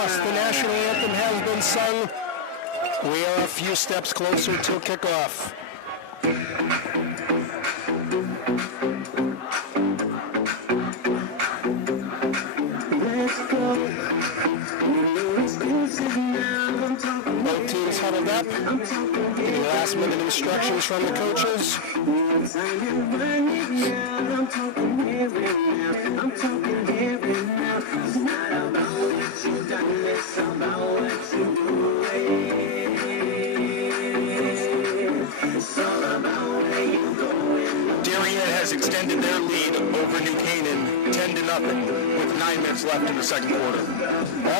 lost. The national anthem has been sung. We are a few steps closer to kickoff. Both teams huddled up, getting last-minute instructions from the coaches. Has extended their lead over New Canaan 10-0 with 9 minutes left in the second quarter.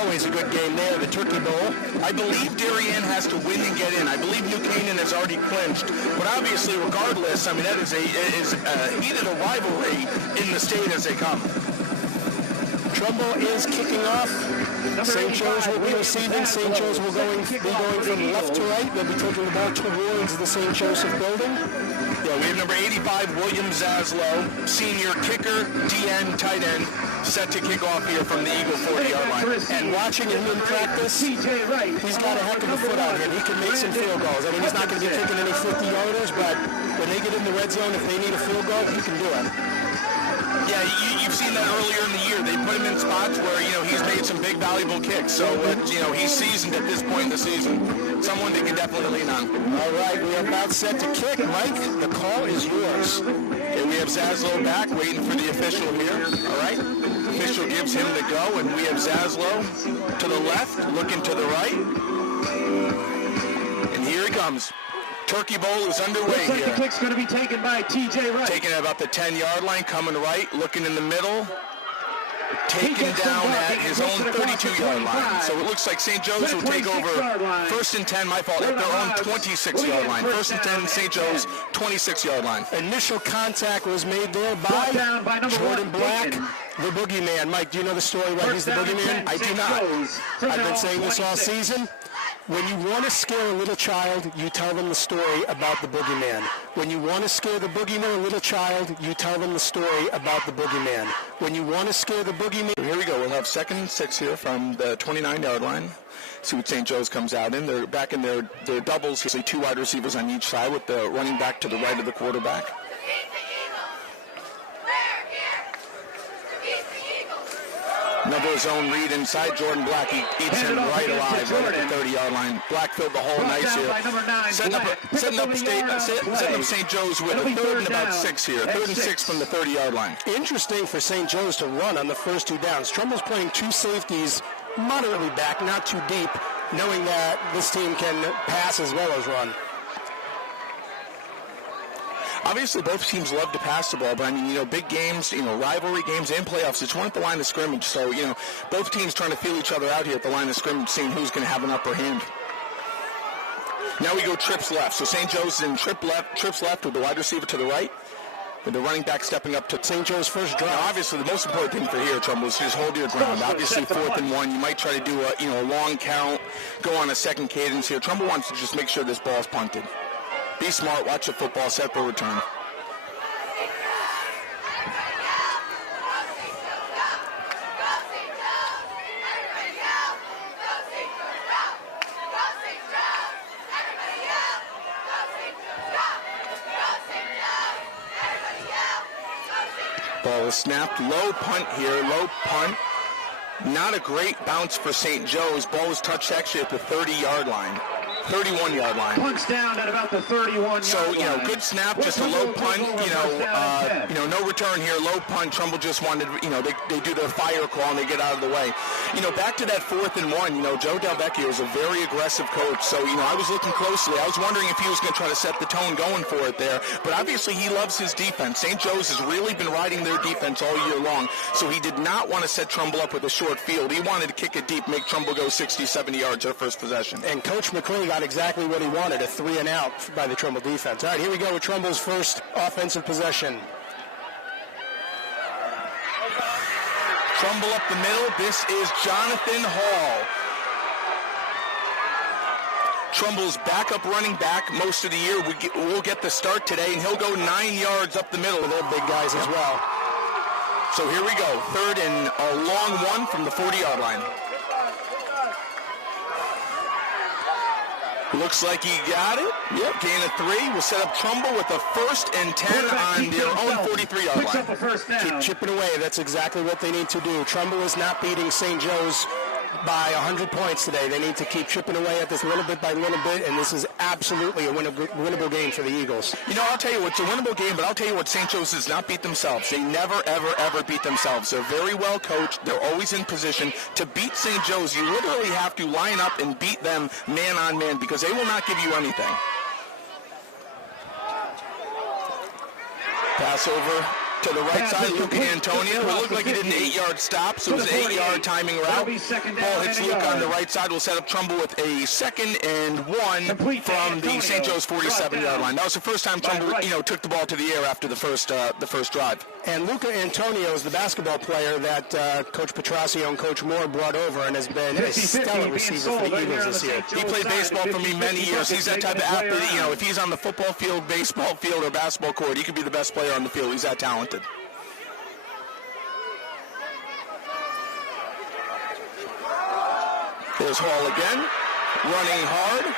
Always a good game there, the Turkey Bowl. I believe Darien has to win and get in. I believe New Canaan has already clinched. But obviously, regardless, I mean, that is heated a rivalry in the state as they come. Trumbull is kicking off. St. Joe's will be receiving. St. Joe's will be going from left to right. They'll be taking the ball towards the St. Joseph building. Yeah, we have number 85, William Zaslow, senior kicker, DN, tight end, set to kick off here from the Eagle 40-yard line. And watching him in practice, he's got a heck of a foot out here. He can make some field goals. I mean, he's not going to be kicking any 50-yarders, but when they get in the red zone, if they need a field goal, he can do it. Yeah, you've seen that earlier in the year. They put him in spots where, he's made some big, valuable kicks. So, he's seasoned at this point in the season. Someone they can definitely lean on. All right, we are about set to kick. Mike, the call is yours. Okay, we have Zaslow back, waiting for the official here. All right. Official gives him the go, and we have Zaslow to the left, looking to the right. And here he comes. Turkey Bowl is underway Looks like here. The kick's going to be taken by TJ Wright. Taking at about the 10-yard line, coming right, looking in the middle. Taken down at his own 32-yard line. So it looks like St. Joe's will take over first and 10, my fault, at their own 26-yard line. First and 10, St. Joe's 26-yard line. Initial contact was made there by Jordan Black, the boogeyman. Mike, do you know the story why he's the boogeyman? I do not. I've been saying this all season. When you want to scare a little child, you tell them the story about the boogeyman. When you want to scare the boogeyman, a little child, you tell them the story about the boogeyman. When you want to scare the boogeyman... Here we go. We'll have 2nd and 6 here from the 29-yard line. See what St. Joe's comes out in. They're back in their doubles. You see 2 wide receivers on each side with the running back to the right of the quarterback. Another zone read inside. Jordan Black, he eats him right alive right at the 30-yard line. Black filled the hole nice here. Setting up St. Joe's with a 3rd and about 6 here. 3rd and 6 from the 30-yard line. Interesting for St. Joe's to run on the first 2 downs. Trumbull's playing 2 safeties moderately back, not too deep, knowing that this team can pass as well as run. Obviously, both teams love to pass the ball, but I mean, big games, rivalry games and playoffs, it's one at the line of scrimmage. So, both teams trying to feel each other out here at the line of scrimmage, seeing who's going to have an upper hand. Now we go trips left. So St. Joe's in trips left with the wide receiver to the right, with the running back stepping up to St. Joe's first drive. Now, obviously, the most important thing for here, Trumbull, is just hold your ground. Obviously, 4th and 1, you might try to do a long count, go on a second cadence here. Trumbull wants to just make sure this ball's punted. Be smart, watch the football, set for return. Ball is snapped, low punt here, low punt. Not a great bounce for St. Joe's. Ball was touched actually at the 30-yard line. 31-yard line. Punts down at about the 31-yard line. So, good snap, just a low punt, no return here, low punt. Trumbull just wanted, they do their fire call and they get out of the way. Back to that 4th and 1, Joe Delvecchio is a very aggressive coach. So, I was looking closely. I was wondering if he was going to try to set the tone going for it there. But obviously he loves his defense. St. Joe's has really been riding their defense all year long. So he did not want to set Trumbull up with a short field. He wanted to kick it deep, make Trumbull go 60, 70 yards their first possession. And Coach McCray got exactly what he wanted, a 3 and out by the Trumbull defense. All right, here we go with Trumbull's first offensive possession. Trumbull up the middle. This is Jonathan Hall. Trumbull's backup running back most of the year. We'll get the start today, and he'll go 9 yards up the middle. They're big guys as well. So here we go. 3rd and a long one from the 40-yard line. Looks like he got it. Yep, gain of 3. We'll set up Trumbull with a 1st and 10 on their own 43-yard line. Keep chipping away. That's exactly what they need to do. Trumbull is not beating St. Joe's by 100 points today. They need to keep chipping away at this little bit by little bit, and this is absolutely a winnable game for the Eagles. You know, I'll tell you, it's a winnable game, but I'll tell you what, St. Joe's does not beat themselves. They never, ever, ever beat themselves. They're very well coached. They're always in position. To beat St. Joe's, you literally have to line up and beat them man on man because they will not give you anything. Pass over to the right side, Luca Antonio. It looked like he did an 8-yard stop, so it was an 8-yard timing route. Ball hits Luca on the right side. We'll set up Trumbull with a 2nd and 1 from the St. Joe's 47-yard line. That was the first time Trumbull, took the ball to the air after the first drive. And Luca Antonio is the basketball player that Coach Petrosio and Coach Moore brought over and has been a stellar receiver for the Eagles this year. He played baseball for me many years. He's that type of athlete. If he's on the football field, baseball field, or basketball court, he could be the best player on the field. He's that talented. There's Hall again, running hard.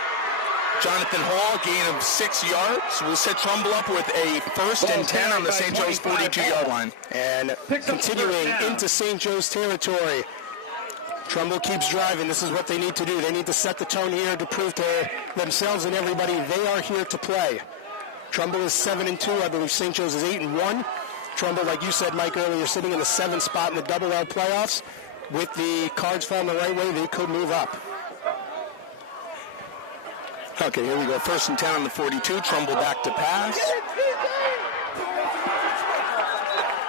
Jonathan Hall, gain of 6 yards. We'll set Trumbull up with a 1st and 10 on the St. Joe's 42-yard line. And continuing into St. Joe's territory, Trumbull keeps driving. This is what they need to do. They need to set the tone here to prove to themselves and everybody they are here to play. Trumbull is 7-2. I believe St. Joe's is 8-1. Trumbull, like you said, Mike, earlier, sitting in the 7th spot in the Double L playoffs. With the cards falling the right way, they could move up. Okay, here we go. 1st and 10 on the 42. Trumbull back to pass.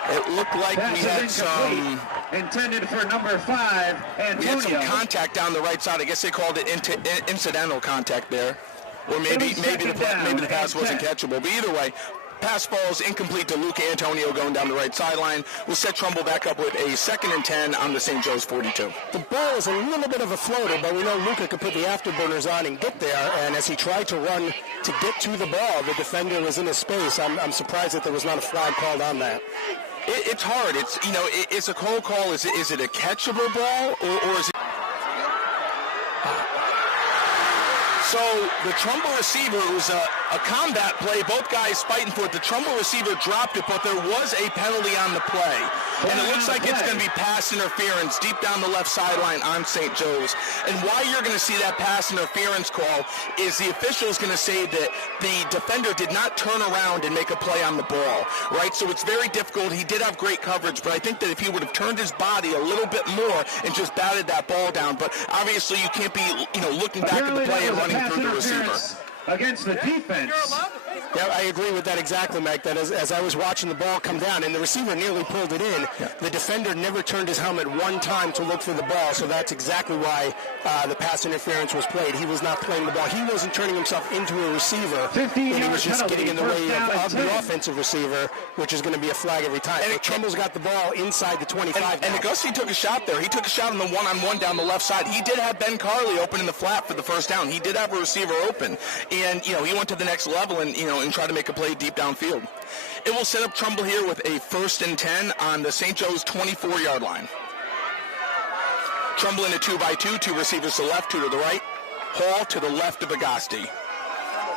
It looked like we had some... Intended for number 5, Antonio. We had some contact down the right side. I guess they called it incidental contact there. Or maybe the pass wasn't catchable. But either way, pass falls incomplete to Luca Antonio going down the right sideline. We'll set Trumbull back up with a 2nd and 10 on the St. Joe's 42. The ball is a little bit of a floater, but we know Luca could put the afterburners on and get there. And as he tried to run to get to the ball, the defender was in his space. I'm surprised that there was not a flag called on that. It's hard. It's a cold call. Is it a catchable ball or is it? So the Trumbull receiver, it was a combat play, both guys fighting for it. The Trumbull receiver dropped it, but there was a penalty on the play. And it looks like it's going to be pass interference deep down the left sideline on St. Joe's. And why you're going to see that pass interference call is the official is going to say that the defender did not turn around and make a play on the ball, right? So it's very difficult. He did have great coverage, but I think that if he would have turned his body a little bit more and just batted that ball down, but obviously you can't be, looking back at the play and running through the receiver. Against the defense. Yeah, I agree with that exactly, Mike. That as I was watching the ball come down, and the receiver nearly pulled it in, the defender never turned his helmet one time to look for the ball, so that's exactly why the pass interference was played. He was not playing the ball. He wasn't turning himself into a receiver, and he was just getting in the way of the offensive receiver, which is going to be a flag every time. And Trumbull's got the ball inside the 25 And Auguste took a shot there. He took a shot on the one-on-one down the left side. He did have Ben Carley open in the flat for the first down. He did have a receiver open. And, he went to the next level and tried to make a play deep downfield. It will set up Trumbull here with a 1st and 10 on the St. Joe's 24-yard line. Trumbull in a 2-by-2, 2 receivers to the left, 2 to the right. Hall to the left of Auguste.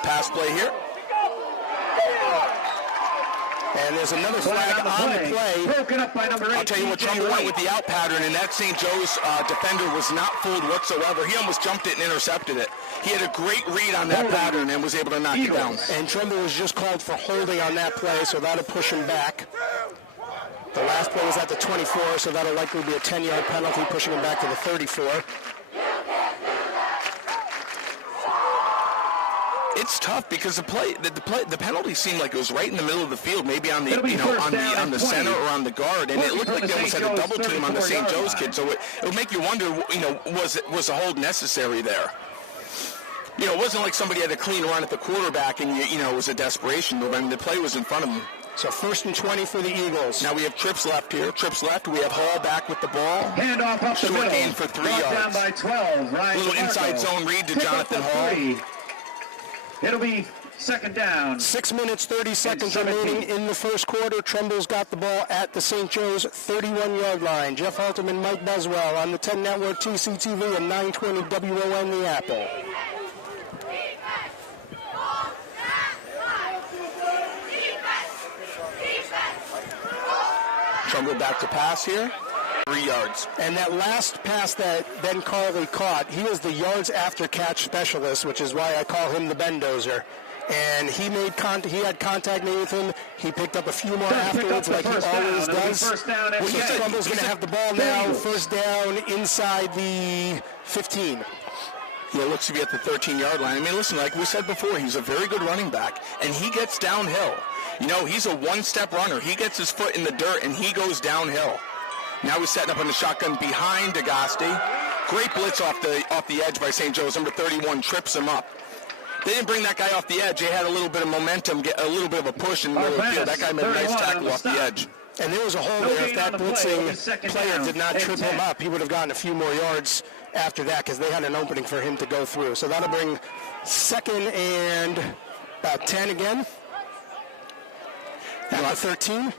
Pass play here. And there's another flag on the play. Broken up by number 8. I'll tell you what, Trumbull went with the out pattern, and that St. Joe's defender was not fooled whatsoever. He almost jumped it and intercepted it. He had a great read on that pattern and was able to knock it down. And Trumbull was just called for holding on that play, so that'll push him back. The last play was at the 24, so that'll likely be a 10-yard penalty, pushing him back to the 34. It's tough because the penalty seemed like it was right in the middle of the field, maybe on the the center or on the guard, and it looked like they almost had a double team on the St. Joe's kid. So it would make you wonder, was a hold necessary there? It wasn't like somebody had a clean run at the quarterback and it was a desperation move. I mean, the play was in front of him. So 1st and 20 for the Eagles. Now we have trips left here. Trips left. We have Hall back with the ball. Hand off up the middle. Short gain for 3 yards. Down by 12. Ryan Little inside zone read to Jonathan Hall. It'll be 2nd down. 6 minutes, 30 seconds remaining in the first quarter. Trumbull's got the ball at the St. Joe's 31-yard line. Jeff Halterman, Mike Buswell on the 10 Network, TCTV, and 920 WON The Apple. Trumbull back to pass here. 3 yards. And that last pass that Ben Carley caught, he was the yards after catch specialist, which is why I call him the Bendozer. And he had contact made with him. He picked up a few more afterwards, like he always does. Trumbull's going to have the ball now. First down inside the 15. Yeah, it looks to be at the 13-yard line. I mean, listen, like we said before, he's a very good running back, and he gets downhill. You know, he's a one-step runner. He gets his foot in the dirt, and he goes downhill. Now he's setting up on the shotgun behind Agasti. Great blitz off the edge by St. Joe's. Number 31 trips him up. They didn't bring that guy off the edge. They had a little bit of momentum, get a little bit of a push in the middle of the field. That guy made a nice tackle off the edge. And there was a hole there. If that blitzing player did not trip him up, he would have gotten a few more yards after that because they had an opening for him to go through. So that'll bring 2nd and about 10 again. At 13.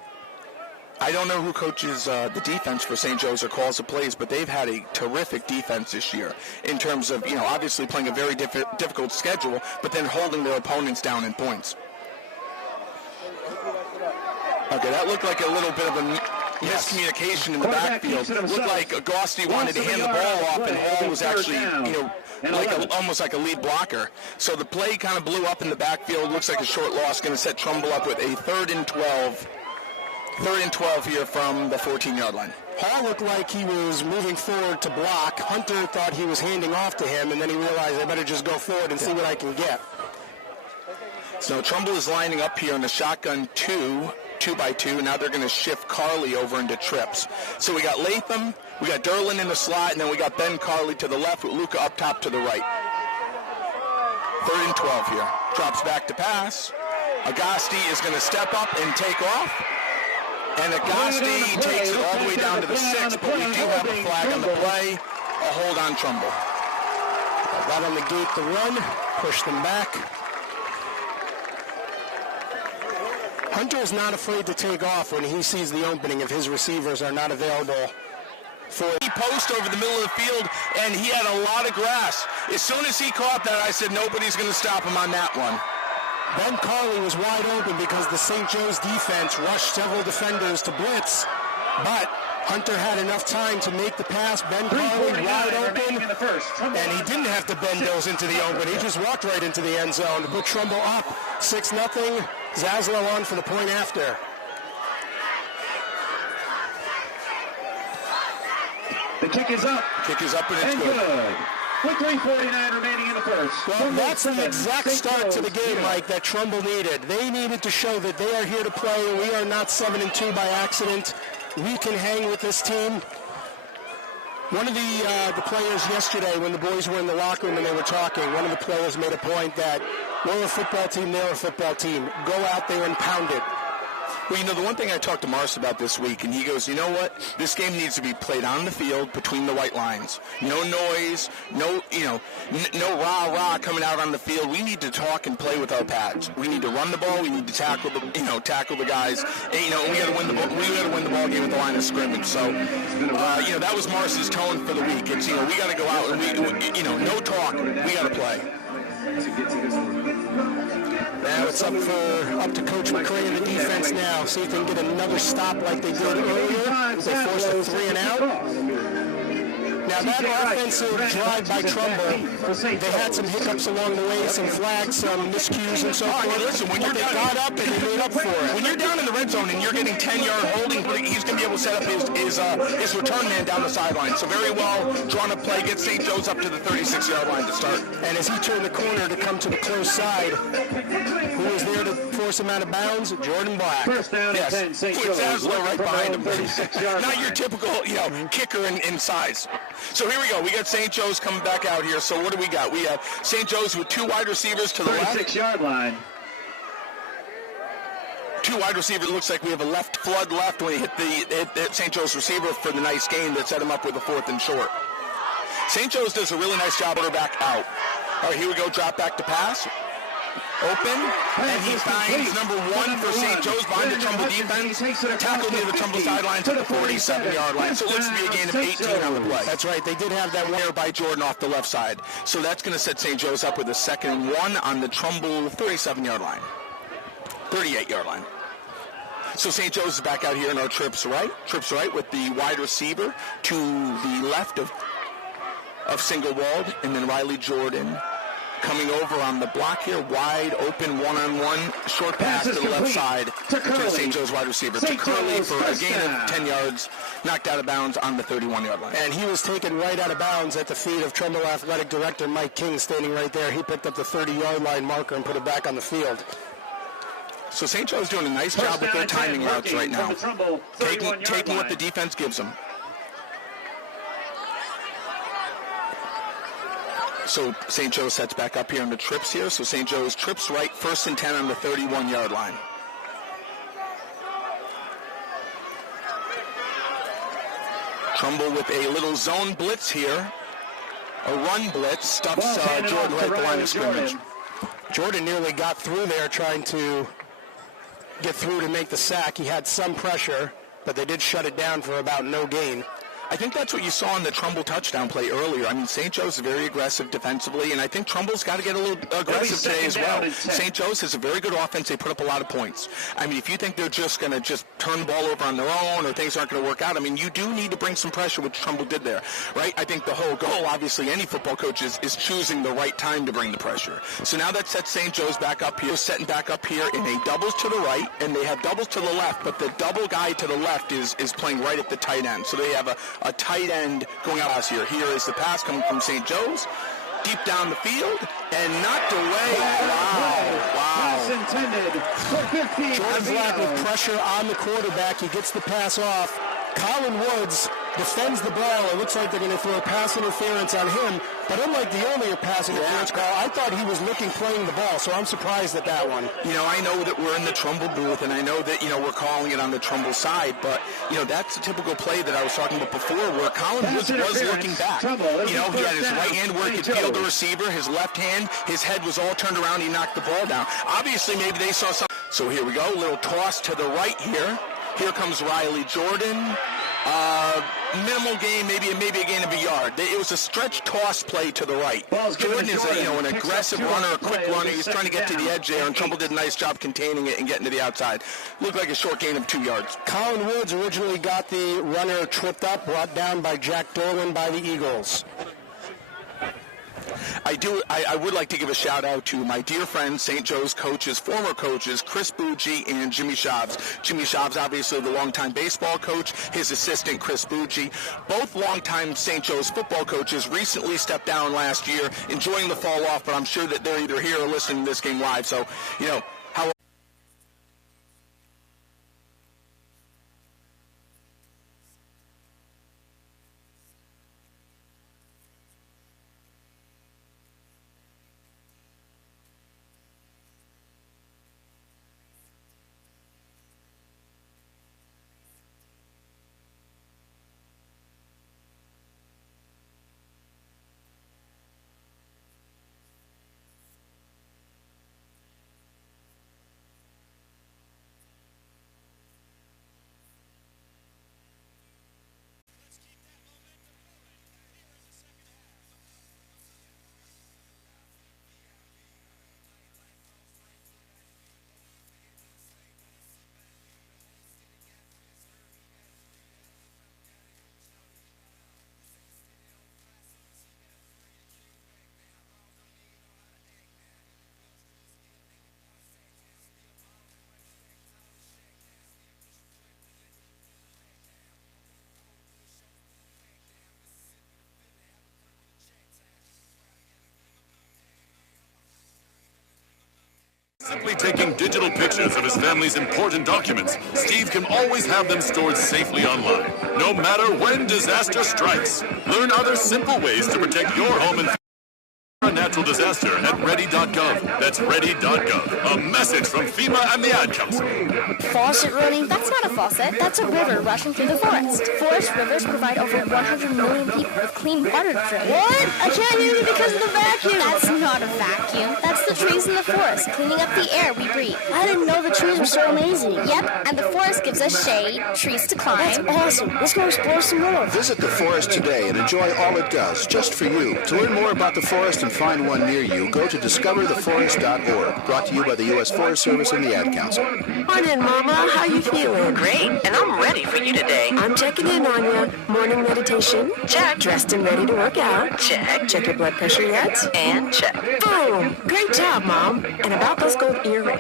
I don't know who coaches the defense for St. Joe's or calls the plays, but they've had a terrific defense this year in terms of, you know, obviously playing a very difficult schedule, but then holding their opponents down in points. Okay, that looked like a little bit of a miscommunication in the backfield. It looked like Agasti wanted to hand the ball off, and Hall was actually, you know, almost like a lead blocker. So the play kind of blew up in the backfield. Looks like a short loss, going to set Trumbull up with a 3rd and 12. 3rd and 12 here from the 14-yard line. Hall looked like he was moving forward to block. Hunter thought he was handing off to him, and then he realized I better just go forward and see what I can get. So Trumbull is lining up here on the shotgun 2 by 2. Now they're going to shift Carley over into trips. So we got Latham, we got Derlin in the slot, and then we got Ben Carley to the left with Luca up top to the right. 3rd and 12 here. Drops back to pass. Agasti is going to step up and take off. And Agasti takes it all the way down to the 6, but we do have a flag on the play. A hold on Trumbull. Right on the gate to run. Push them back. Hunter is not afraid to take off when he sees the opening if his receivers are not available. He post over the middle of the field, and he had a lot of grass. As soon as he caught that, I said nobody's going to stop him on that one. Ben Carley was wide open because the St. Joe's defense rushed several defenders to blitz, but Hunter had enough time to make the pass. Ben Carley wide open, and he didn't have to bend those into the open. He just walked right into the end zone to put Trumbull up 6-0. Zaslow on for the point after. The kick is up. Kick is up, and it's good. With 3:49 remaining in the first. Well, that's the exact start to the game, Mike, that Trumbull needed. They needed to show that they are here to play. We are not 7-2 by accident. We can hang with this team. One of the players yesterday, when the boys were in the locker room and they were talking, one of the players made a point that we're a football team, they're a football team. Go out there and pound it. Well, you know, the one thing I talked to Mars about this week, and he goes, you know what? This game needs to be played on the field between the white lines. No noise, no rah-rah coming out on the field. We need to talk and play with our pads. We need to run the ball. We need to tackle the guys. And, we got to win the ball. We got to win the ball game at the line of scrimmage. So, that was Mars's tone for the week. It's, we got to go out and no talk. We got to play. Now it's up to Coach McCray and the defense now. See if they can get another stop like they did earlier. They forced a 3 and out. Now that offensive drive by Trumbull, they had some hiccups along the way, some flags, some miscues and so forth. Listen, when they got up and they made up for it. When you're down in the red zone and you're getting 10-yard holding, he's going to be able to set up his return man down the sideline. So very well drawn up play, gets St. Joe's up to the 36-yard line to start. And as he turned the corner to come to the close side, who was there to force him out of bounds? Jordan Black. First down and 10, St. Joe's. Zaslow right behind him. Not your typical, kicker in size. So here we go. We got St. Joe's coming back out here. So what do we got? We have St. Joe's with 2 wide receivers to the left. 36-yard line. 2 wide receivers. It looks like we have a left flood left when he hit the St. Joe's receiver for the nice gain that set him up with a 4th and short. St. Joe's does a really nice job quarterback out. All right, here we go. Drop back to pass. Open, and he finds number 1 for St. Joe's behind the Trumbull defense. Tackled near the Trumbull sideline to the 47-yard line. So it looks to be a gain of 18 on the play. That's right. They did have that winner by Jordan off the left side. So that's going to set St. Joe's up with a 2nd and 1 on the Trumbull 37-yard line. 38-yard line. So St. Joe's is back out here in our trips right with the wide receiver to the left of single-walled, and then Riley Jordan coming over on the block here, wide open one-on-one, short pass to the left side to the St. Joe's wide receiver. To Curley for a gain of 10 yards, knocked out of bounds on the 31-yard line. And he was taken right out of bounds at the feet of Trumbull Athletic Director Mike King, standing right there. He picked up the 30-yard line marker and put it back on the field. So St. Joe's doing a nice job with their timing routes right now, taking what the defense gives them. So St. Joe sets back up here on the trips here. So St. Joe's trips right, 1st and 10 on the 31-yard line. Trumbull with a little zone blitz here. A run blitz stuffs Jordan right at the line of scrimmage. Jordan nearly got through there trying to get through to make the sack. He had some pressure, but they did shut it down for about no gain. I think that's what you saw in the Trumbull touchdown play earlier. I mean, St. Joe's is very aggressive defensively, and I think Trumbull's got to get a little aggressive today as well. St. Joe's has a very good offense. They put up a lot of points. I mean, if you think they're just going to turn the ball over on their own or things aren't going to work out, I mean, you do need to bring some pressure, which Trumbull did there, right? I think the whole goal, obviously, any football coach is choosing the right time to bring the pressure. So now that sets St. Joe's back up here, setting back up here in a doubles to the right, and they have doubles to the left, but the double guy to the left is playing right at the tight end. So they have a tight end going out here. Here is the pass coming from St. Joe's, deep down the field, and knocked away. Wow. Intended for 15. Jordan Black with pressure on the quarterback. He gets the pass off. Colin Woods defends the ball. It looks like they're going to throw pass interference on him. But unlike the earlier pass interference call, I thought he was looking playing the ball, so I'm surprised at that one. You know, I know that we're in the Trumbull booth, and I know that, we're calling it on the Trumbull side, but, that's a typical play that I was talking about before where Colin Woods was looking back. He had his right hand where he could feel the receiver, his left hand, his head was all turned around, he knocked the ball down. Obviously, maybe they saw something. So here we go, a little toss to the right here. Here comes Riley Jordan. Minimal gain, maybe a gain of a yard. It was a stretch toss play to the right. Jordan is an aggressive runner, a quick runner. He's trying to get to the edge there, and Trumbull did a nice job containing it and getting to the outside. Looked like a short gain of 2 yards. Colin Woods originally got the runner tripped up, brought down by Jack Dorland by the Eagles. I would like to give a shout out to my dear friends, St. Joe's coaches, former coaches, Chris Bucci and Jimmy Schaubs. Jimmy Schaubs, obviously the longtime baseball coach, his assistant, Chris Bucci. Both longtime St. Joe's football coaches recently stepped down last year, enjoying the fall off, but I'm sure that they're either here or listening to this game live. So, how Simply taking digital pictures of his family's important documents, Steve can always have them stored safely online, no matter when disaster strikes. Learn other simple ways to protect your home and a natural disaster at ready.gov. That's ready.gov. A message from FEMA and the Ad Council. Faucet running? That's not a faucet. That's a river rushing through the forest. Forest rivers provide over 100 million people with clean water to drink. What? I can't hear you because of the vacuum. That's not a vacuum. That's the trees in the forest cleaning up the air we breathe. I didn't know the trees were so amazing. Yep, and the forest gives us shade, trees to climb. That's awesome. Let's go explore some more. Visit the forest today and enjoy all it does just for you. To learn more about the forest and find one near you, go to discovertheforest.org. Brought to you by the U.S. Forest Service and the Ad Council. Morning, Mama. How you feeling? Great, and I'm ready for you today. I'm checking in on you. Morning meditation? Check. Dressed and ready to work out? Check. Check your blood pressure yet? And check. Boom! Great job, Mom. And about those gold earrings?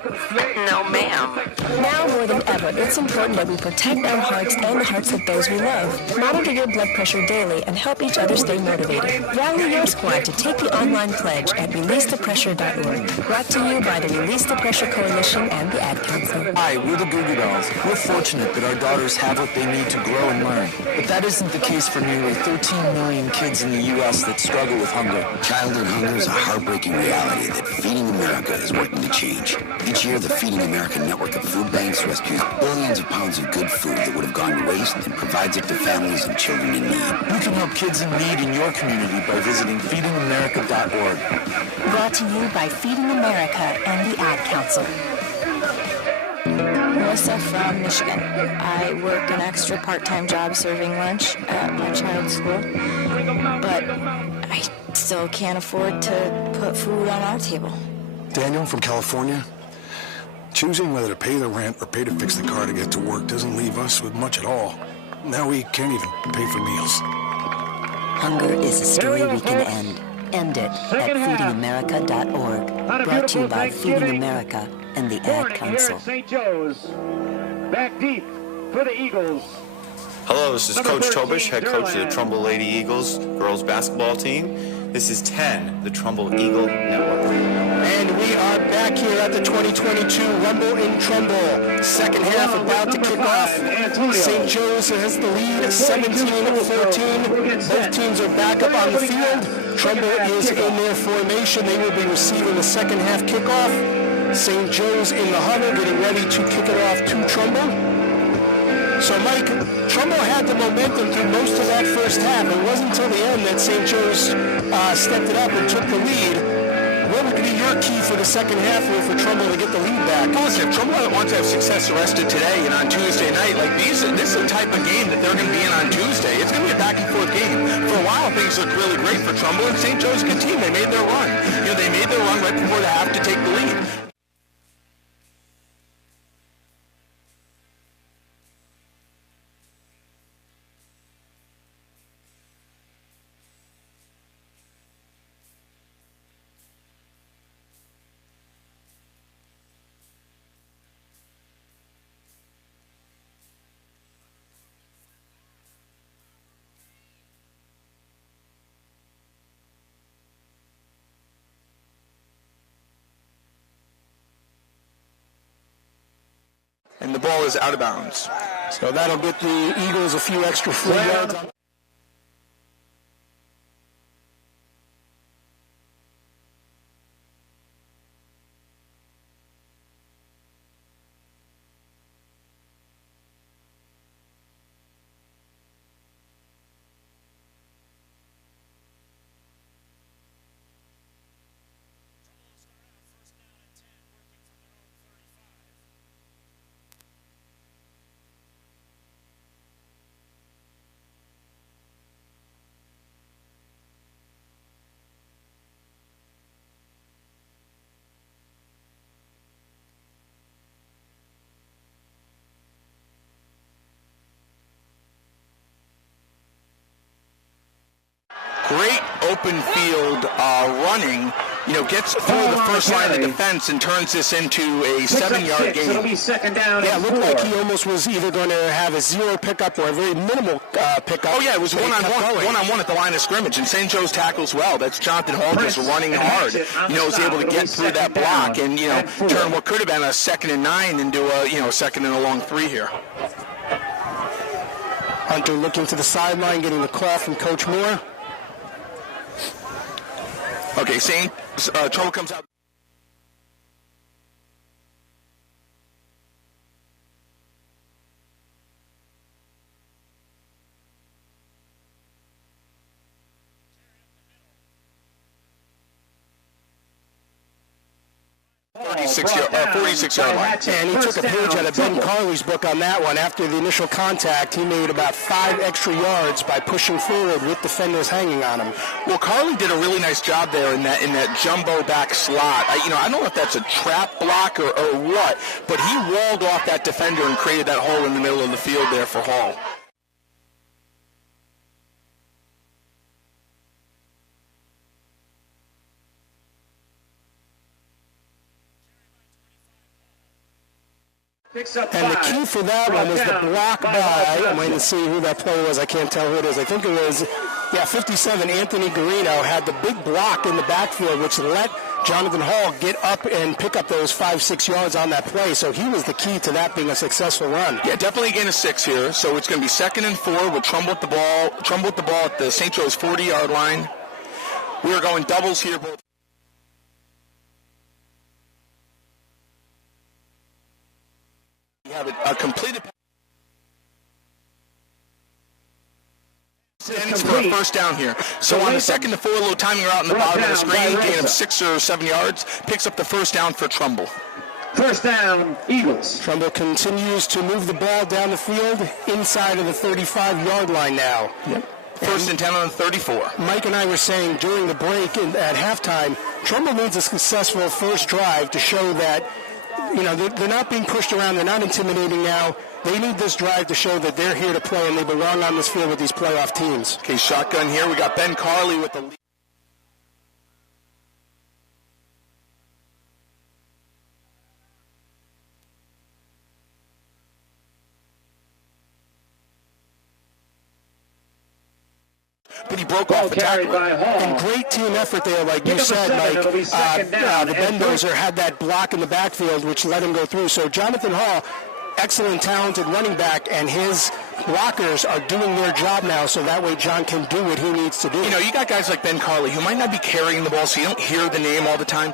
No, ma'am. Now more than ever, it's important that we protect our hearts and the hearts of those we love. Monitor your blood pressure daily and help each other stay motivated. Rally your squad to take the online pledge at releasethepressure.org. Brought to you by the Release the Pressure Coalition and the Ad Council. Hi, we're the Goo Goo Dolls. We're fortunate that our daughters have what they need to grow and learn. But that isn't the case for nearly 13 million kids in the U.S. that struggle with hunger. Childhood hunger is a heartbreaking reality that Feeding America is working to change. Each year, the Feeding America network of food banks rescues billions of pounds of good food that would have gone to waste and provides it to families and children in need. You can help kids in need in your community by visiting feedingamerica.org. Brought to you by Feeding America and the Ad Council. Melissa from Michigan. I work an extra part-time job serving lunch at my child's school, but I still can't afford to put food on our table. Daniel from California. Choosing whether to pay the rent or pay to fix the car to get to work doesn't leave us with much at all. Now we can't even pay for meals. Hunger is a story we can end. End it at feedingamerica.org. Brought to you by Feeding America and the Ad Council. St. Joe's. Back deep for the Eagles. Hello, this is Coach Tobish, head coach of the Trumbull Lady Eagles girls basketball team. This is 10, the Trumbull Eagle Network. And we are back here at the 2022 Rumble in Trumbull. Second half about to kick off. St. Joe's has the lead, 17-14. Both teams are back up on the field. Trumbull is in their formation. They will be receiving the second half kickoff. St. Joe's in the huddle, getting ready to kick it off to Trumbull. So, Mike, Trumbull had the momentum through most of that first half. It wasn't until the end that St. Joe's stepped it up and took the lead. What would be your key for the second half here for Trumbull to get the lead back? Listen, if Trumbull wants to have success the rest of today and on Tuesday night, like this is the type of game that they're going to be in on Tuesday. It's going to be a back-and-forth game. For a while, things looked really great for Trumbull, and St. Joe's a good team. They made their run. They made their run right before the half to take the lead. And the ball is out of bounds. So that'll get the Eagles a few extra free yards. Great open field running, gets through the first line of defense and turns this into a 7-yard gain. It'll be second down. Yeah, it looked like he almost was either going to have a zero pickup or a very minimal pickup. Oh, yeah, it was one-on-one at the line of scrimmage, and St. Joe's tackles well. That's Jonathan Hall just running hard. Was able to get through that block and, turn what could have been a 2nd and 9 into a second and a long 3 here. Hunter looking to the sideline, getting the call from Coach Moore. Okay, Trumbull comes out. 46-yard line. And he took a page out of Ben Carley's book on that one. After the initial contact, he made about 5 extra yards by pushing forward with defenders hanging on him. Well, Carley did a really nice job there in that jumbo back slot. I don't know if that's a trap block or what, but he walled off that defender and created that hole in the middle of the field there for Hall. And the key for that one was the block by, I'm waiting to see who that player was. I can't tell who it is. I think it was, 57, Anthony Garino had the big block in the backfield, which let Jonathan Hall get up and pick up those 5-6 yards on that play. So he was the key to that being a successful run. Yeah, definitely gain a 6 here. So it's going to be 2nd and 4 with Trumbull with the ball. Trumbull with the ball at the St. Joe's 40-yard line. We are going doubles here. Both. We have a completed for a first down here. So on the 2nd and 4, a little timing out in the bottom of the screen, gain of 6 or 7 yards, picks up the first down for Trumbull. First down, Eagles. Trumbull continues to move the ball down the field inside of the 35-yard line now. Yep. First and 10 on the 34. Mike and I were saying during the break at halftime, Trumbull needs a successful first drive to show that they're not being pushed around. They're not intimidating now. They need this drive to show that they're here to play and they belong on this field with these playoff teams. Okay, shotgun here. We got Ben Carley with the lead. But he broke off the tackle. And great team effort there, like you said, Mike. The Bendozer had that block in the backfield, which let him go through. So Jonathan Hall, excellent, talented running back, and his blockers are doing their job now, so that way John can do what he needs to do. You got guys like Ben Carley who might not be carrying the ball, so you don't hear the name all the time.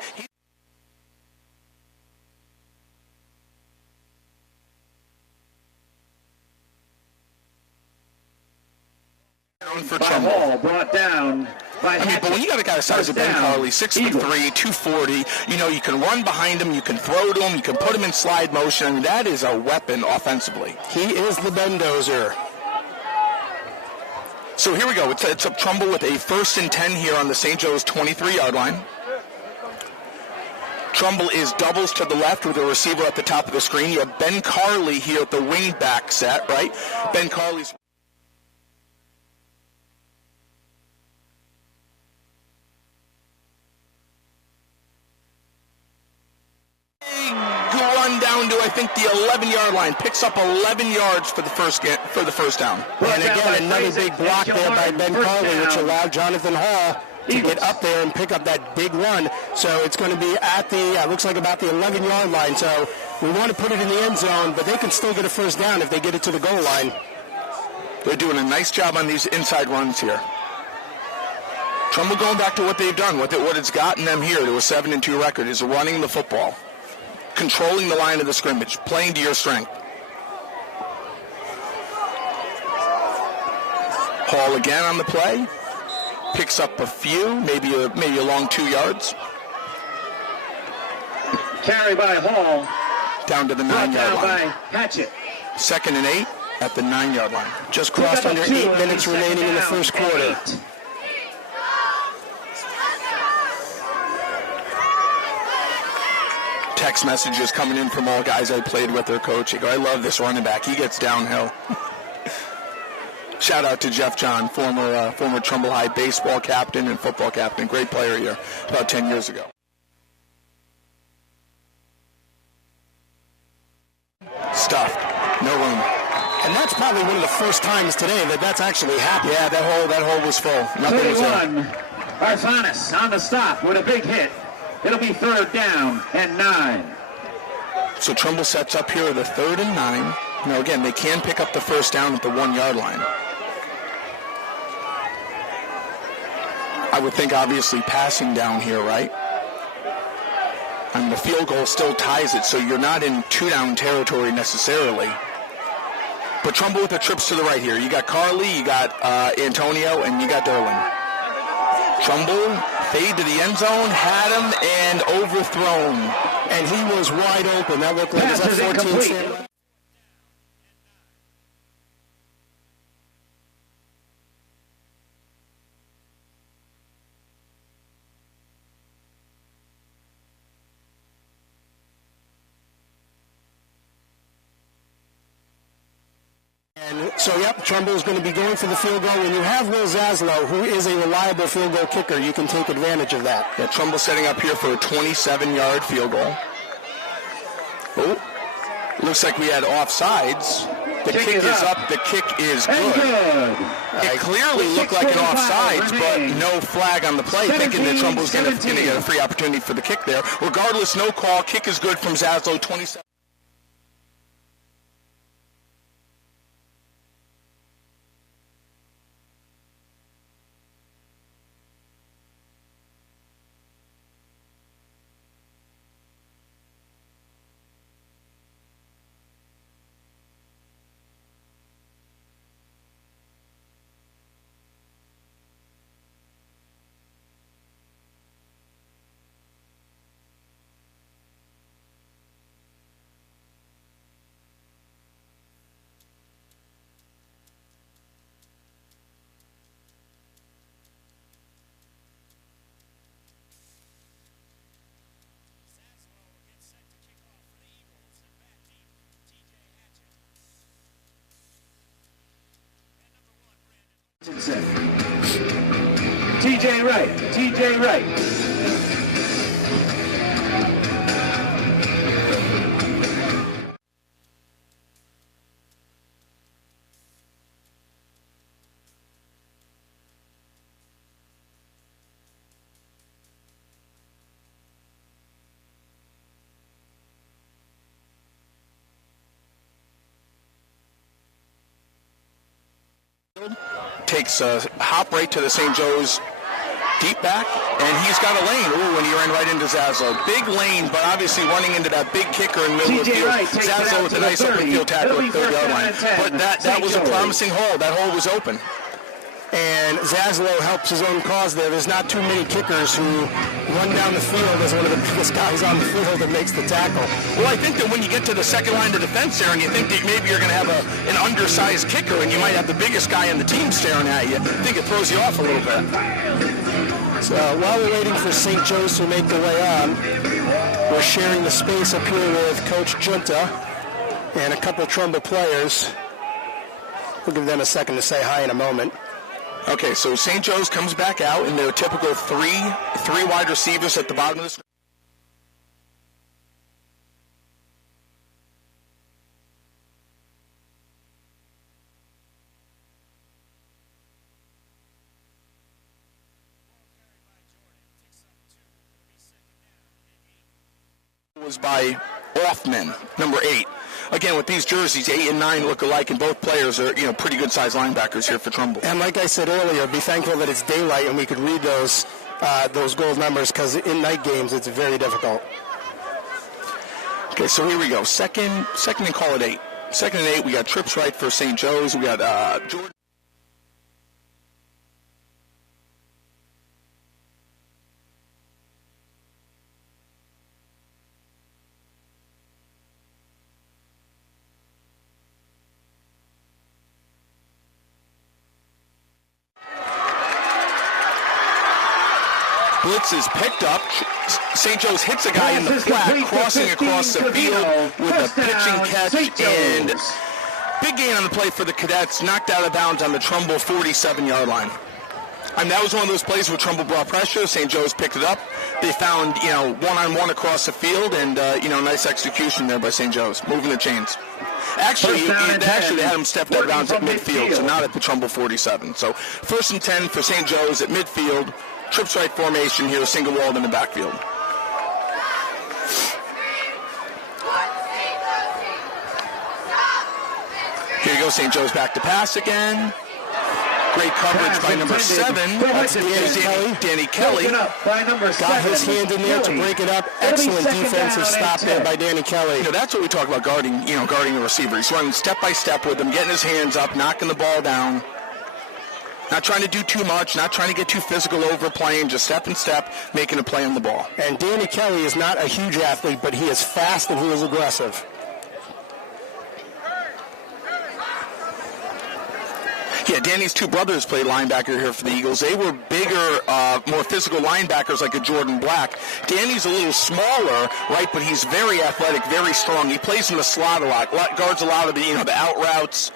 For Trumbull. Brought down by but when you got a guy the size of Ben Carley, 6'3", 240, you can run behind him, you can throw to him, you can put him in slide motion. I mean, that is a weapon offensively. He is the Bendozer. So here we go. It's up Trumbull with a 1st and 10 here on the St. Joe's 23-yard line. Trumbull is doubles to the left with a receiver at the top of the screen. You have Ben Carley here at the wing back set, right? Ben Carley's run down to, I think, the 11-yard line. Picks up 11 yards for the first down. And again, another big block there by Ben Carley, which allowed Jonathan Hall to get up there and pick up that big run. So it's going to be at the, looks like about the 11-yard line. So we want to put it in the end zone, but they can still get a first down if they get it to the goal line. They're doing a nice job on these inside runs here. Trumbull going back to what they've done, what it's gotten them here to a 7-2 record is running the football, controlling the line of the scrimmage, playing to your strength. Hall again on the play, picks up a few, maybe a long 2 yards. Carry by Hall. Down to the 9-yard line. By Hatchett. 2nd and 8 at the 9-yard line. Just crossed under 8 minutes remaining in the first quarter. Text messages coming in from all guys I played with their coach. They go, I love this running back. He gets downhill. Shout out to Jeff John, former Trumbull High baseball captain and football captain. Great player here about 10 years ago. Stuffed. No room. And that's probably one of the first times today that's actually happened. Yeah, that hole was full. Nothing was there. Arthanis on the stop with a big hit. It'll be 3rd down and 9. So Trumbull sets up here with a 3rd and 9. Now, again, they can pick up the first down at the 1-yard line. I would think, obviously, passing down here, right? And the field goal still ties it, so you're not in 2-down territory necessarily. But Trumbull with the trips to the right here. You got Carley, you got Antonio, and you got Derlin. Trumbull Fade to the end zone, had him, and overthrown. And he was wide open. That looked like it was a 14. And so, yep, Trumbull is going to be going for the field goal. When you have Will Zaslow, who is a reliable field goal kicker, you can take advantage of that. Yeah, Trumbull setting up here for a 27-yard field goal. Oh, looks like we had offsides. The kick is up. The kick is good. It clearly looked like an offsides, but no flag on the play, thinking that Trumbull's going to get a free opportunity for the kick there. Regardless, no call. Kick is good from Zaslow, 27. TJ Wright. TJ Wright. Takes a hop right to the St. Joe's deep back, and he's got a lane. Ooh, and he ran right into Zaslow. Big lane, but obviously running into that big kicker in the middle of the field. Zaslow with a nice open field tackle at the 30-yard line. But that was a promising hole. That hole was open. And Zaslow helps his own cause there. There's not too many kickers who run down the field as one of the biggest guys on the field that makes the tackle. Well, I think that when you get to the second line of defense there and you think that maybe you're going to have an undersized kicker and you might have the biggest guy in the team staring at you, I think it throws you off a little bit. So while we're waiting for St. Joe's to make their way on, we're sharing the space up here with Coach Junta and a couple Trumbull players. We'll give them a second to say hi in a moment. Okay, so St. Joe's comes back out in their typical three wide receivers at the bottom of the screen. Was by Offman, number 8. Again, with these jerseys, 8 and 9 look alike, and both players are, pretty good-sized linebackers here for Trumbull. And like I said earlier, be thankful that it's daylight and we could read those gold numbers, because in night games it's very difficult. Okay, so here we go. Second and call it 8. Second and 8, we got trips right for St. Joe's. We got Jordan. Blitz is picked up. St. Joe's hits a guy in the flat, crossing across the field with a pitching catch, and big gain on the play for the Cadets, knocked out of bounds on the Trumbull 47-yard line. And that was one of those plays where Trumbull brought pressure. St. Joe's picked it up. They found, one-on-one across the field, and, nice execution there by St. Joe's, moving the chains. Actually, they had him stepped out of bounds at midfield, so not at the Trumbull 47. So 1st and 10 for St. Joe's at midfield. Trips right formation here, single walled in the backfield. Here you go, St. Joe's back to pass again. Great coverage by number 7. That's Danny Kelly. Got his hand in there to break it up. Excellent defensive stop there by Danny Kelly. That's what we talk about guarding the receiver. He's running step by step with him, getting his hands up, knocking the ball down. Not trying to do too much, not trying to get too physical overplaying, just step and step, making a play on the ball. And Danny Kelly is not a huge athlete, but he is fast and he is aggressive. Yeah, Danny's two brothers played linebacker here for the Eagles. They were bigger, more physical linebackers like a Jordan Black. Danny's a little smaller, right, but he's very athletic, very strong. He plays in the slot a lot, guards a lot of the, the out routes.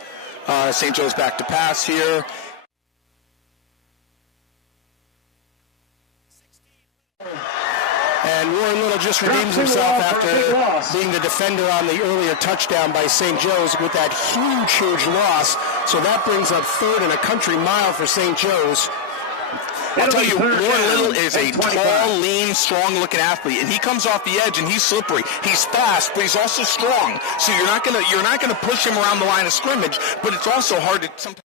St. Joe's back to pass here. And Warren Little just redeems himself after being the defender on the earlier touchdown by St. Joe's with that huge loss. So that brings up third and a country mile for St. Joe's. I'll tell you, Warren Little is a tall, lean, strong-looking athlete, and he comes off the edge and he's slippery. He's fast, but he's also strong. So you're not gonna push him around the line of scrimmage, but it's also hard to sometimes.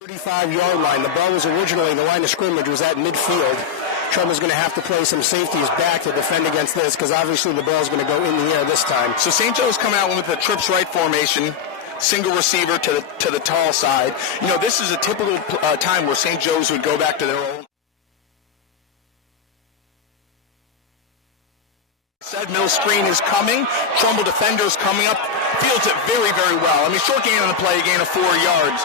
35-yard line. The ball was originally, the line of scrimmage was at midfield. Trumble's going to have to play some safeties back to defend against this because obviously the ball's going to go in the air this time. So St. Joe's come out with a trips right formation, single receiver to the tall side. This is a typical time where St. Joe's would go back to their old. Said middle screen is coming. Trumbull defenders coming up. Fields it very, very well. I mean, short gain on the play, gain of 4 yards.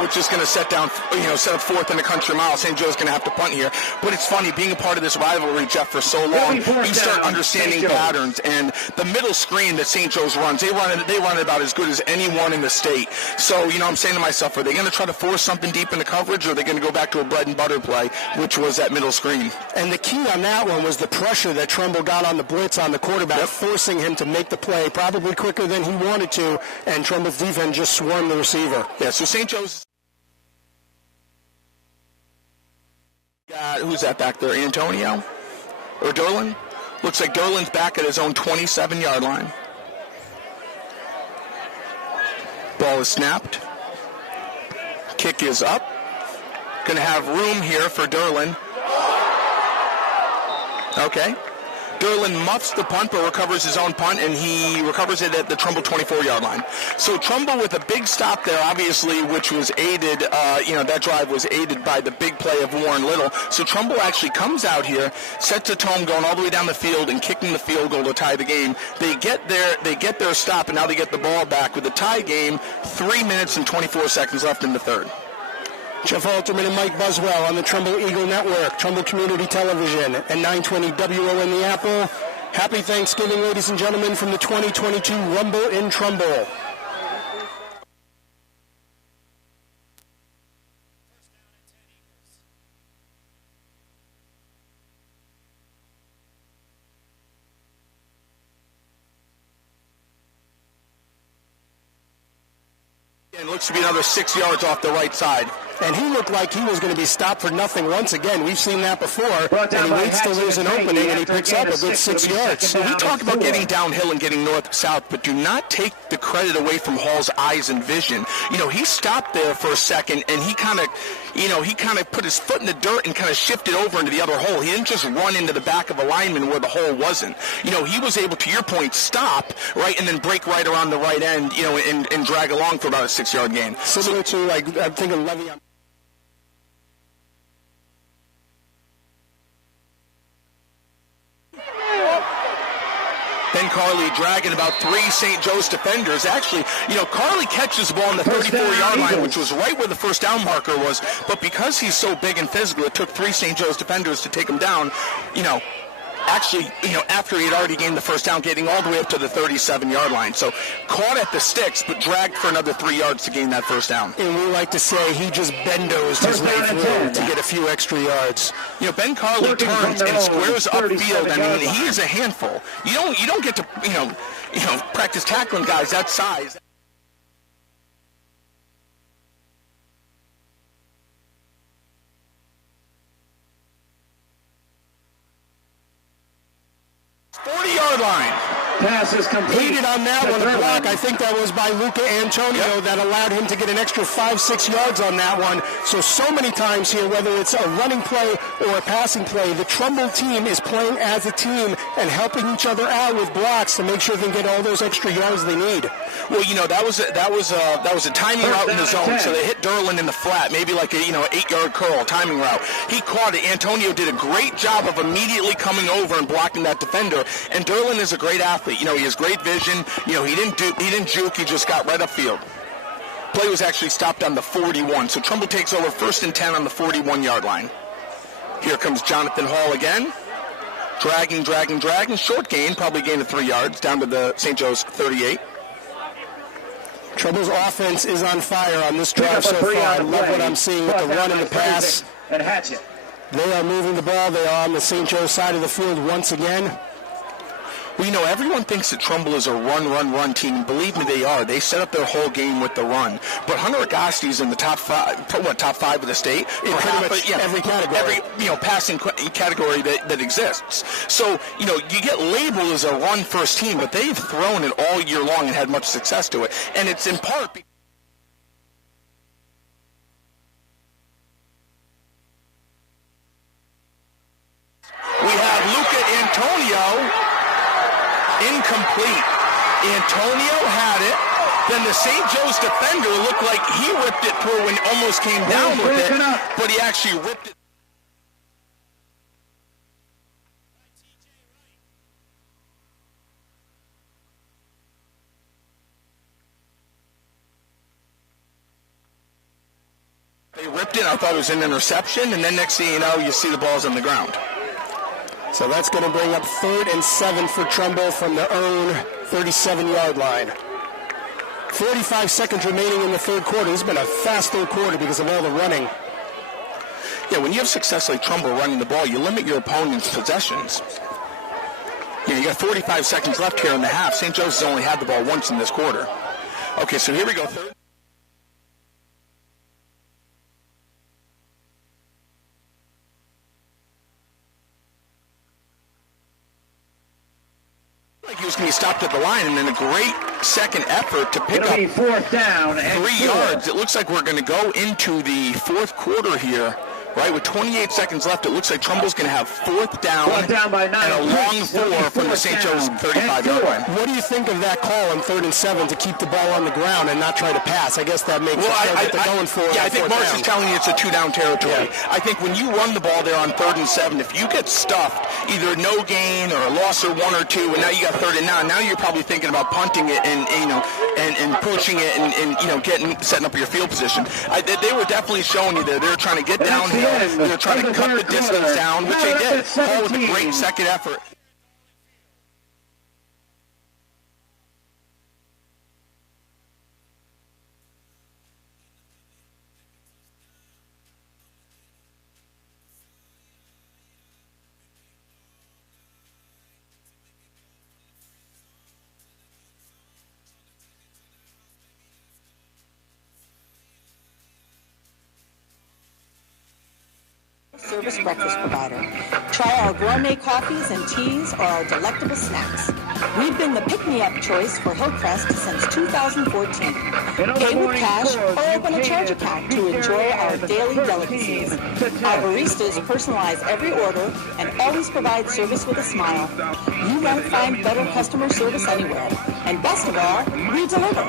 Which is going to set up fourth in the country mile. St. Joe's going to have to punt here. But it's funny, being a part of this rivalry, Jeff, for so long, you start understanding patterns. And the middle screen that St. Joe's runs, they run it about as good as anyone in the state. So, I'm saying to myself, are they going to try to force something deep in the coverage, or are they going to go back to a bread and butter play, which was that middle screen? And the key on that one was the pressure that Trumbull got on the blitz on the quarterback, forcing him to make the play probably quicker than he wanted to, and Trumbull's defense just swarmed the receiver. Yeah, so St. Joe's. Who's that back there? Antonio? Or Derlin? Looks like Derlin's back at his own 27-yard line. Ball is snapped. Kick is up. Going to have room here for Derlin. Okay. Derlin muffs the punt but recovers his own punt, and he recovers it at the Trumbull 24-yard line. So Trumbull with a big stop there, obviously, which was aided, that drive was aided by the big play of Warren Little. So Trumbull actually comes out here, sets a tone going all the way down the field and kicking the field goal to tie the game. They get their stop, and now they get the ball back with the tie game, 3 minutes and 24 seconds left in the third. Jeff Alterman and Mike Buswell on the Trumbull Eagle Network, Trumbull Community Television, and 920 WON The Apple. Happy Thanksgiving, ladies and gentlemen, from the 2022 Rumble in Trumbull. And looks to be another 6 yards off the right side. And he looked like he was going to be stopped for nothing once again. We've seen that before. And he waits till there's an opening, and he picks up a good 6 yards. So we talk about getting downhill and getting north-south, but do not take the credit away from Hall's eyes and vision. He stopped there for a second, and he kind of put his foot in the dirt and kind of shifted over into the other hole. He didn't just run into the back of a lineman where the hole wasn't. He was able, to your point, stop, right, and then break right around the right end, and drag along for about a 6 yard gain. Similar to, I'm thinking Levy on. Ben Carley dragging about 3 St. Joe's defenders. Actually, Carley catches the ball on the 34-yard line, which was right where the first down marker was. But because he's so big and physical, it took 3 St. Joe's defenders to take him down. After he had already gained the first down, getting all the way up to the 37-yard line. So caught at the sticks, but dragged for another 3 yards to gain that first down. And we like to say he just bendozed his way through to get a few extra yards. Ben Carley turns and squares upfield. I mean, he is a handful. You don't get to practice tackling guys that size. '40-yard line. pass is complete. Hated on that one, the block. I think that was by Luca Antonio that allowed him to get an extra 5-6 yards on that one. So many times here, whether it's a running play or a passing play, the Trumbull team is playing as a team and helping each other out with blocks to make sure they can get all those extra yards they need. Well, that was a timing route in the zone, so they hit Derlin in the flat, maybe like a 8-yard curl timing route. He caught it. Antonio did a great job of immediately coming over and blocking that defender. And Derlin is a great athlete. He has great vision. He didn't juke. He just got right upfield. Play was actually stopped on the 41, so Trumbull takes over 1st and 10 on the 41-yard line. Here comes Jonathan Hall again. Dragging. Short gain, probably gain of 3 yards, down to the St. Joe's 38. Trumbull's offense is on fire on this drive so far. I love what I'm seeing with the run and the pass. And Hatchet. They are moving the ball. They are on the St. Joe side of the field once again. Well, everyone thinks that Trumbull is a run team. Believe me, they are. They set up their whole game with the run. But Hunter Agosti's in the top five of the state? In pretty much every category. Every passing category that exists. So, you get labeled as a run-first team, but they've thrown it all year long and had much success to it. And it's in part because we have Luca Antonio incomplete. Antonio had it. Then the St. Joe's defender looked like he ripped it through and almost came down with it, but he actually ripped it. They ripped it. I thought it was an interception, and then next thing you know, you see the ball's on the ground. So that's going to bring up 3rd and 7 for Trumbull from their own 37-yard line. 45 seconds remaining in the third quarter. This has been a fast third quarter because of all the running. Yeah, when you have success like Trumbull running the ball, you limit your opponent's possessions. You got 45 seconds left here in the half. St. Joe's has only had the ball once in this quarter. Okay, so here we go. Third. He was going to be stopped at the line, and then a great second effort to pick up 4th down and 3 yards. It looks like we're going to go into the fourth quarter here, right? With 28 seconds left, it looks like Trumbull's going to have 4th down, by 9, and a long 4 from the St. Joe's 35-yard line. What do you think of that call on 3rd and 7 to keep the ball on the ground and not try to pass? I guess that makes sense. They're going for it. Yeah, I think Mark's is telling you it's a 2-down territory. Yeah. I think when you run the ball there on 3rd and 7, if you get stuffed, either no gain or a loss or 1 or 2, and now you got 3rd and 9, now you're probably thinking about punting it and pushing it and setting up your field position. They were definitely showing you there. They were trying to get downhill. They were trying to cut the distance down, which they did. All with a great second effort. Service breakfast provider. Try our gourmet coffees and teas or our delectable snacks. We've been the pick-me-up choice for Hillcrest since 2014. Pay with cash or open a charge account to enjoy our daily delicacies. Our baristas personalize every order and always provide service with a smile. You won't find better customer service anywhere. And best of all, we deliver.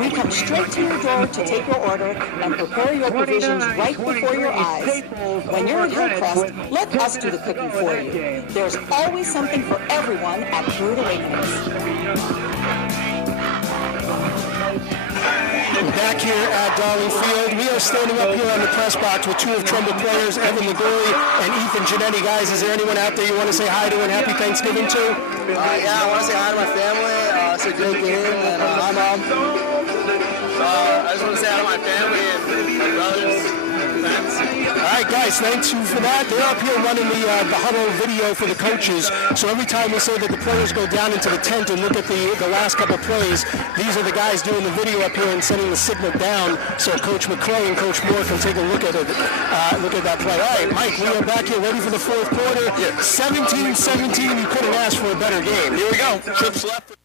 We come straight to your door to take your order and prepare your provisions right before your eyes. When you're at Hillcrest, let us do the cooking for you. There's always something for everyone at Brewed Awakenings. Back here at Darling Field, we are standing up here on the press box with 2 of Trumbull players, Evan Liguri and Ethan Giannetti. Guys, is there anyone out there you want to say hi to and happy Thanksgiving to? Yeah, I want to say hi to my family. It's a great game, and my mom. I just want to say hi to my family and my brothers and friends. All right, guys, thanks for that. They're up here running the huddle video for the coaches. So every time we say that the players go down into the tent and look at the last couple of plays, these are the guys doing the video up here and sending the signal down so Coach McCray and Coach Moore can take a look at it. Look at that play. All right, Mike, we are back here ready for the fourth quarter. 17-17. You couldn't ask for a better game. Here we go. Trips left.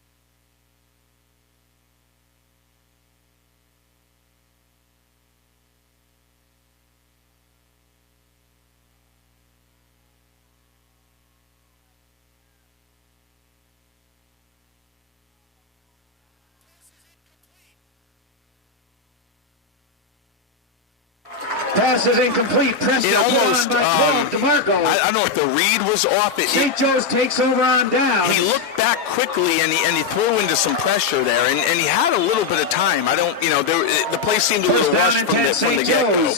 Pass is incomplete. Pressed almost, by 12 DeMarco. I don't know if the read was off. St. Joe's takes over on down. He looked back quickly and he threw into some pressure there, and he had a little bit of time. I don't, the play seemed a little rushed from the get-go.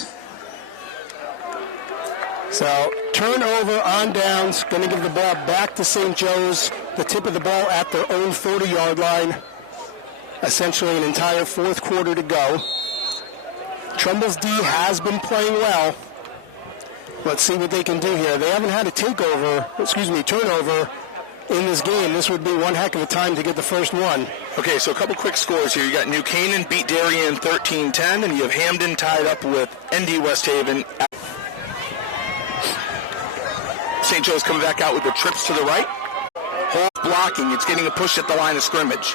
So turnover on downs, going to give the ball back to St. Joe's. The tip of the ball at their own 40-yard line. Essentially an entire fourth quarter to go. Trumbull's D has been playing well. Let's see what they can do here. They haven't had a turnover in this game. This would be one heck of a time to get the first one. Okay, so a couple quick scores here. You got New Canaan beat Darien 13-10, and you have Hamden tied up with ND West Haven. St. Joe's coming back out with the trips to the right. Hall blocking. It's getting a push at the line of scrimmage.